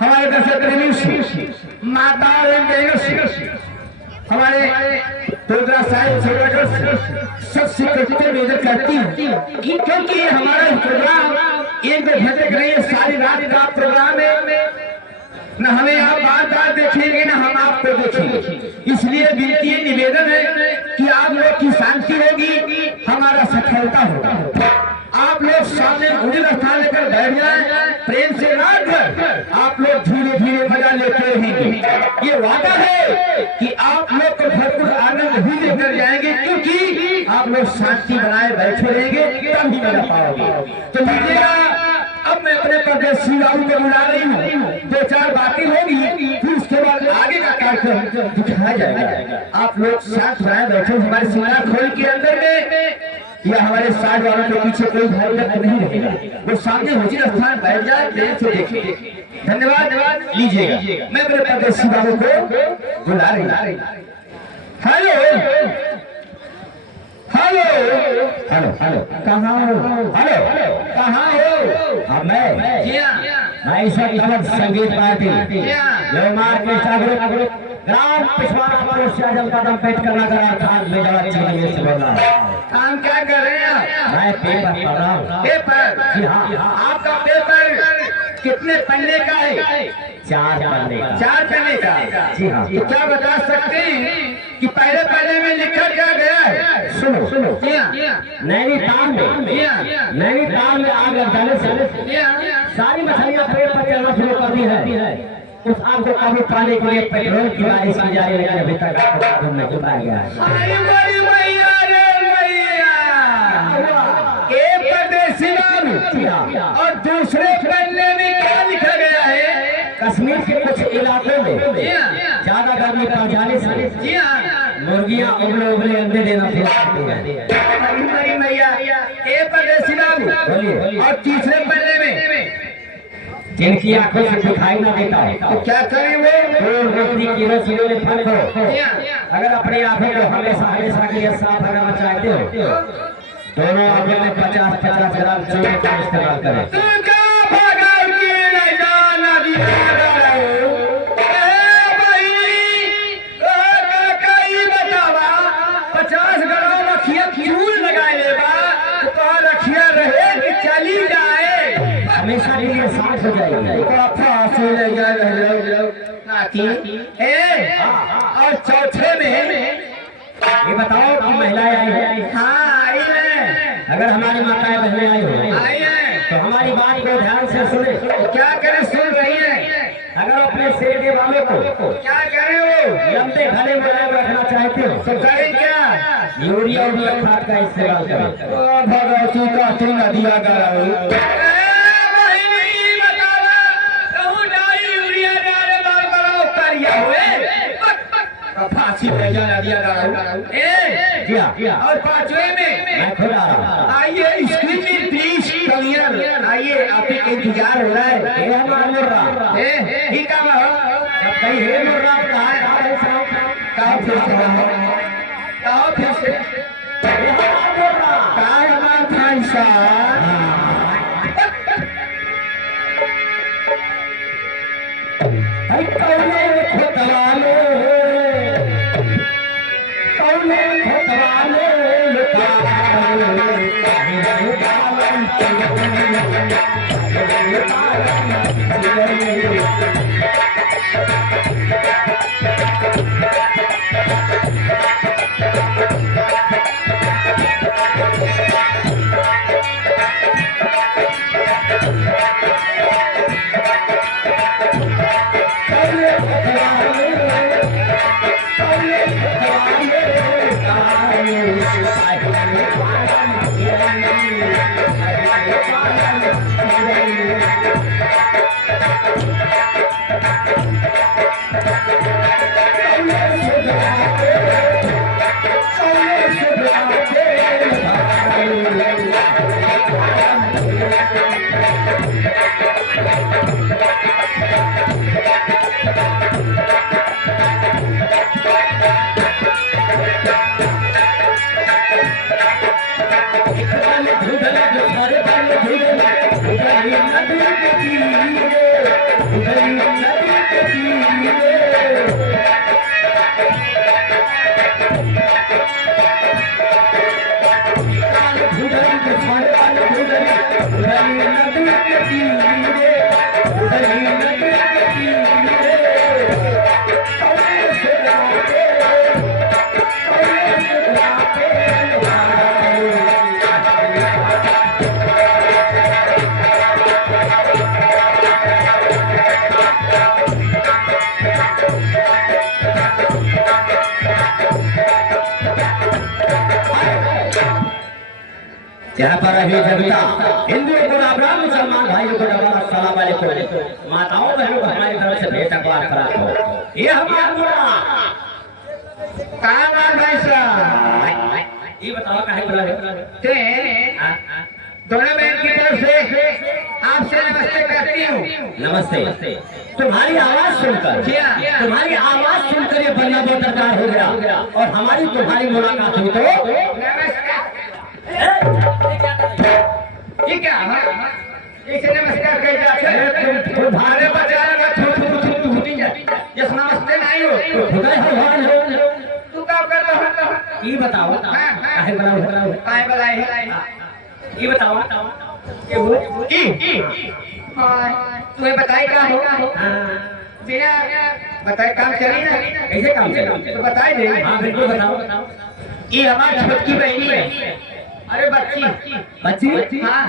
हमारे दर्शक माता हमारे रुद्रा साहिब सबसे निवेदन करती हूँ क्योंकि हमारा प्रोग्राम एक दो घंटे का नहीं, सारी रात का प्रोग्राम है। न हमें आप बार बार देखेंगे न हम आपको देखेंगे, इसलिए विनती निवेदन है कि आप लोग की शांति होगी, हमारा सफलता होगा। आप लोग सामने गुजर स्थान लेकर बैठ जाए, प्रेम से रात भर आप लोग धीरे धीरे मजा लेते रहेंगे। ये वादा है कि आप लोग को भरपूर आनंद भी लेकर जाएंगे, क्योंकि आप लोग शांति बनाए बैठे रहेंगे तब ही मजा पाओगे। तो लीजिएगा, अब मैं अपने परदेसी बाबू को बुला रही हूँ, दो चार बातें होगी, फिर उसके बाद आगे का कार्यक्रम दिखाया जाएगा। आप लोग साथ बनाए बैठे, हमारे सिंगार खोल के अंदर में या हमारे साथ वालों के पीछे कोई भाई नहीं रहेगा, वो सामने उचित स्थान बैठ जाए, प्रेम से देखिए। धन्यवाद लीजिएगा। मैं अपने परदेसी बाबू को बुला रही हूँ। हेलो हेलो हेलो हेलो, कहाँ हो? हेलो कहाँ हो? मैं इस वक्त संगीत पार्टी ग्राम पिछवाड़ा पर कदम पेट करना करा था, काम क्या कर रहे हैं? मैं पेपर पढ़ रहा हूँ। पेपर? जी हाँ। आपका पेपर कितने पन्ने का है? 4 पन्ने का। 4 पन्ने का? जी हाँ। तो क्या बता सकते हैं कि पहले पन्ने में लिखा क्या गया है? सुनो नैनीताल में आग लग जाने से सारी मछलियाँ पेड़ पर चलना शुरू कर दी है। उस आग को काबू पाने के लिए पेट्रोल की बारिश की जा रही है, अभी तक आपको में चुकाया गया है। और दूसरे मुर्गियां उबले उबले अंडे देना शुरू करती हैं। हमारी मैया ये परदेसी बाबू और तीसरे पल्ले में जिनकी आंखों से दिखाई ना देता तो क्या करें वो रोशनी किरणों में फर्क हो। अगर अपनी आंखों को हमेशा हमेशा के लिए साफ रखना चाहते हो दोनों आंखों में 50-50 ग्राम चूने का इस्तेमाल करें। हमेशा के लिए साथ हो जाएगी और चौथे में ये बताओ कि महिलाएं आई है। हाँ आई है। अगर हमारी माताएं बहनें आई हो आई है तो हमारी बात को ध्यान से सुने। क्या करें सुन रही है। अगर अपने शेर के बालों को क्या करें वो लंबे घने मुलायम रखना चाहते हो तो करें क्या यूरिया खाद का इस्तेमाल करें। भगवती का नदिया का फांसी ले जाना दिया और पांचवे में आइए स्क्रीन में प्लीज क्लियर आइए आपके इंतजार हो रहा है। ठीक है फिर से यहाँ पर अभी जनता हिंदुओं को राम राम मुसलमान भाइयों को अस्सलाम वालेकुम। माताओं बहनों को हमारी तरफ से भेंट अखबार प्राप्त हो। ये हमारा ये बताओ काहे बोला है दोनों बहन की तरफ से आपसे नमस्ते करती हूँ। नमस्ते। तुम्हारी आवाज सुनकर तुम्हारी आवाज सुनकर ये बनना बहुत दरकार हो गया और हमारी तुम्हारी मुलाकात हुई तो ठीक है इसे नमस्कार कह जाते तुम्हारे बचाने जिस नमस्ते नहीं हो तू क्या कर रहा है ये बताओ काहे बनाए ये बताओ तुम्हें बताए क्या हो बिना बताए काम चली ना कैसे काम चले तो बताए दे। हाँ बिल्कुल बताओ। ये हमारी छोटकी बहनी है। अरे बच्ची हाँ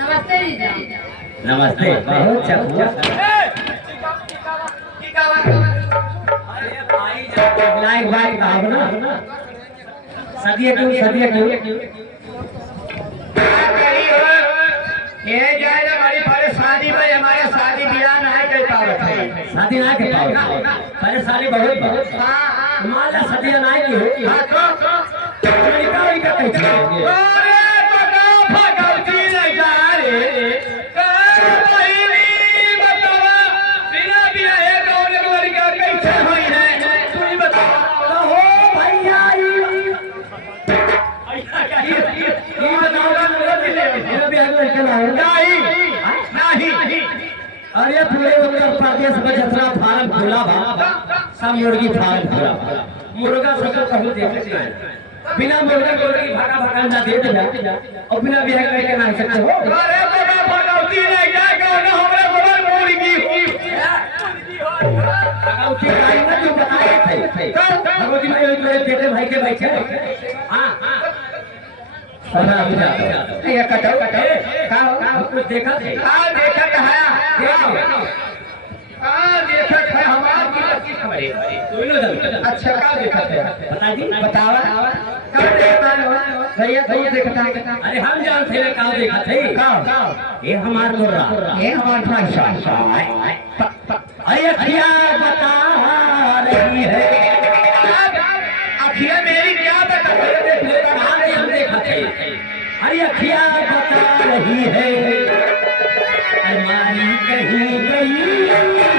नमस्ते दीदी। नमस्ते। बहुत लाइक भाई कहा ना सदिया क्यों ये जाए हमारी शादी में हमारे शादी ब्याह ना कर पावत है। शादी ना कर पाओ अरे साली बहुत बहुत हाँ माला सदिया नाई की हो हाँ तो लड़का लड़का कैसे अरे बता भगवती नहीं जा रे पहली बतावा बिना बिना एक और लड़का कैसे होई है तू ही बता हो भैया ये बताओ मेरे दिले मेरा भी आगे चला हो नहीं अरे पूरे उत्तर प्रदेश में जितना फार्म खुला बा सब मुर्गी फार्म खुला मुर्गा सब कहूँ देख ले बिना मुर्गा मुर्गी भागा भागा अंडा दे दे और बिना बिहार करके ना सकते हो अरे बता भगवती नहीं जा के ना हमरे गोबर मुर्गी भगवती भाई ने जो बताया थे भगवती भाई मेरे बेटे भाई के बैठे हां पता बुझा ये कटो का कुछ देखा थे देखा है हमार की खबर है अच्छा का देखा है बता दी बतावा का देखता है भैया तू देखता है अरे हम जानते हैं कहाँ देखा थे का ये हमार मुर्रा ये हमार भाषा अरे अखिया बता रही है अखिया मेरी क्या बता कहाँ से हम देखा थे अरे अखिया बता रही है अलमारी कहीं गई है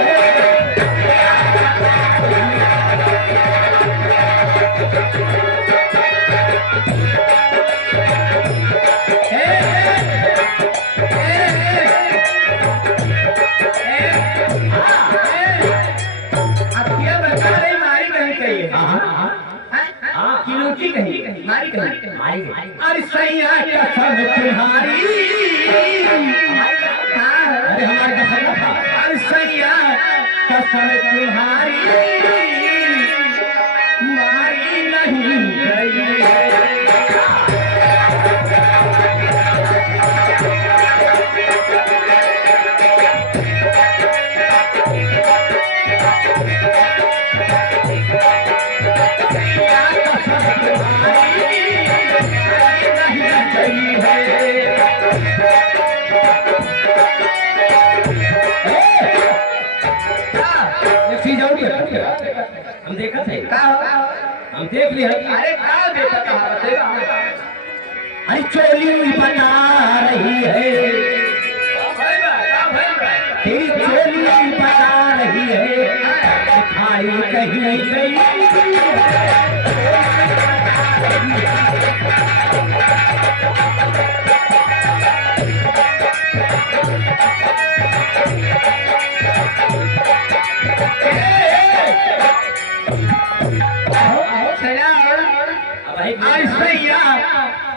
अखिया बता रही मारी कहीं कहीं किलोटी कहीं मारी कहीं मारी अरे सैया कसम तुम्हारी अरे हमारे कसम था अरे सैया कसम तुम्हारी मारी नहीं गई हम देखा थे का हम देख लिया अरे का देखा था अरे चोली बता रही है तेरी चोली बता रही है खाई कहीं गई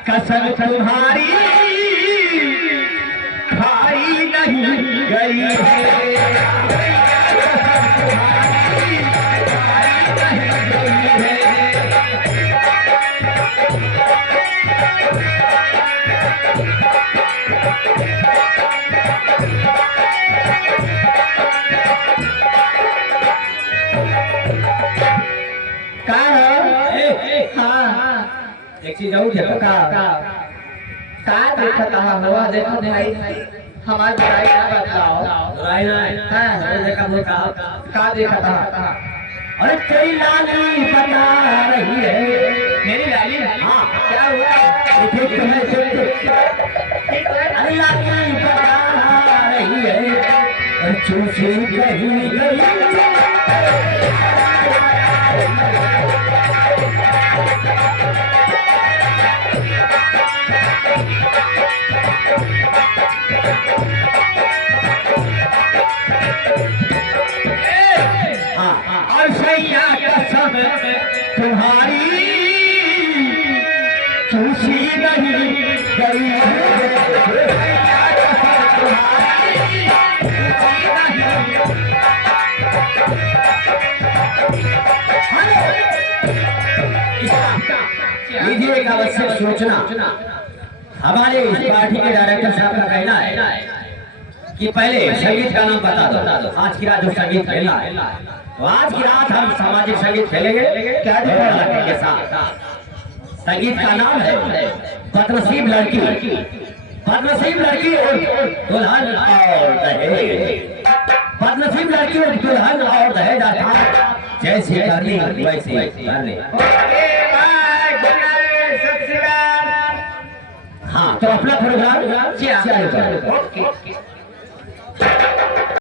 कसम तुम्हारी खाई नहीं गई है एक चीज और देखो का देखा था हुआ देखो भाई हमारी बुराई ना बताओ बुराई ना हाँ देखा देखा का देखा था अरे तेरी लाली बता रही है मेरी लाली हाँ क्या हुआ ठीक है सुनते अरे लाली बता रही है चूसी कहीं गई और सैया कसम तुम्हारी चूसी नहीं गई लीजिए एक आवश्यक सूचना हमारे इस पार्टी के डायरेक्टर साहब का कहना है कि पहले संगीत का नाम बता दो आज की रात जो संगीत खेलना है तो आज की रात हम सामाजिक संगीत खेलेंगे क्या के साथ संगीत का नाम है बदनसीब लड़की बदनसीब लड़की और दुल्हन और दहेज बदनसीब लड़की और दुल्हन और दहेज जैसे करनी वैसे करने। ओके बाय, गुड नाइट, सत श्री अकाल। हाँ तो अपना प्रोग्राम चालू करो। ओके।